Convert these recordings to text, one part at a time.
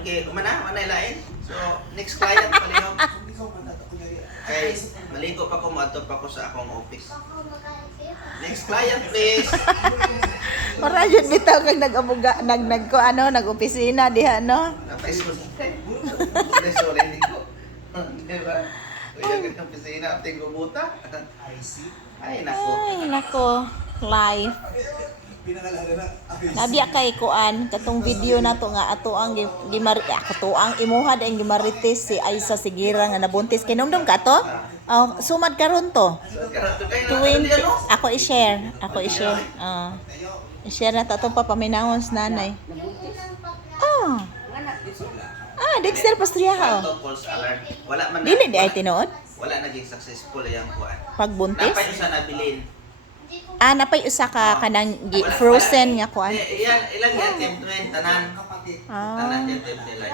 Okay, manay lain. So, next client, palihog. Okay, maligo pa ko, maadto pa ko sa akong office. Next client, please. Ora yun bitaw kag nag-abuga nag ano nag-opisina diha no. Napaisod. Sorry, hindi ko. Diba? Kaya ka ng opisina, tinggo buta. Ay, nako. Ay nako, live. Nabiya kay kuan katong video nato nga ato ang ato ang imuha ang gimarites si Aisa Sigira nga nabuntis kinumdum ka to? Oh, sumad karon to. 20 ako i-share. I-share na to pa paminahon sa nanay. Oh. Dexter Pastriaha. False alert. Wala man. Dili di ay tinuod? Wala naging successful yung kuan. Pagbuntis? Napay usa nabilin. Napay usa ka kanang frozen nga kuan. Ilang attempt tanan. Tanan attempt nila.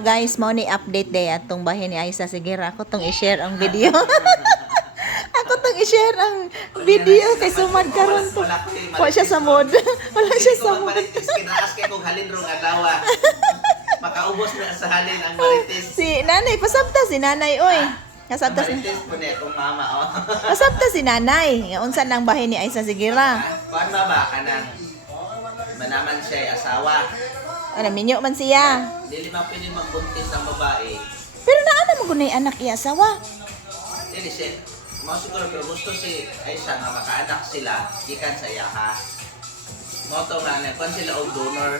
Guys, mo ni update day atong bahin ni Aisa Sigira. Ako tong i-share ang video. Ako tong i-share ang video kay sumad karon to. Wa siya sa mood. Wala siya sa mood. Kinaas kay kog halin rong adlaw. Makaubos na sa halin ang marites. Si nanay, pasabta si nanay oy. Kasabta si Marites po niya kong mama oh. pasabta si nanay. Nga unsa nang bahin ni Aisa Sigira? Kuan ba kanang manaman siya ay asawa. Ano minyo man siya. Dili man pwede magbuntis ang babae. Pero naana mo gunay anak iya asawa. Dili siya. Mao siguro pero gusto si Aisa nga makaanak sila gikan sa iyaha. Mao to nga kuan sila og donor.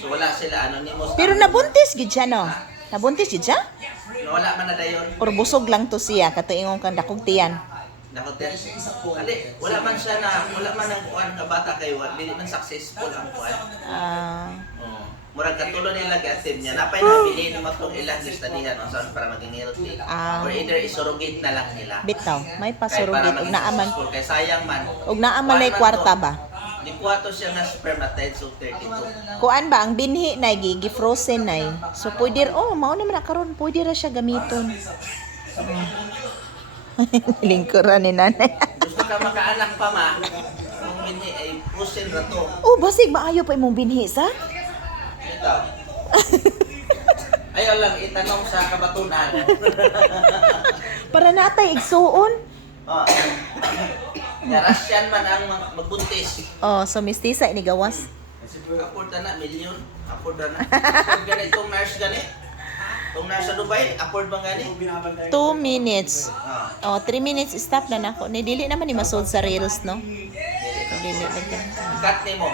So wala sila anonymous. Pero nabuntis gid siya no. Nabuntis gid siya? Wala man na dayon. Or busog lang to siya katuingon kang dakog tiyan. Nakoten. Ali, wala man siya na wala man ang kuan nga bata kay dili man successful ang kuan. Oh. Murag katulo nila gi-attempt niya. Napay nabili na matong ilang gistadihan o saan para maging healthy. Or either isurugate na lang nila. Bitaw, may Kay pasurugit para og maging naaman. successful. Kay sayang man. Og naaman lay kwarta ba? Di kuwato siya nga spermatide so 32. Kuan ba ang binhi na gi-frozen na so pwede mao naman na karon pwede ra siya gamiton. Lingkuran ni nanay. Gusto ka makaanak pa ma. Kung minhi ay pusin ra to. Basig maayo pa imong binhi sa? Ito. Ayaw lang itanong sa kabatunan. Para natay igsuon. Oh. Russian man ang magbuntis. So mistisa ini gawas. Afford na million. Afford na. Afford gani itong nurse gani. Itong nurse sa Dubai, afford bang gani? 2 minutes. 3 minutes stop na nako. Ni dili naman ni masud sa reels no. Dili lagi. Cut nimo.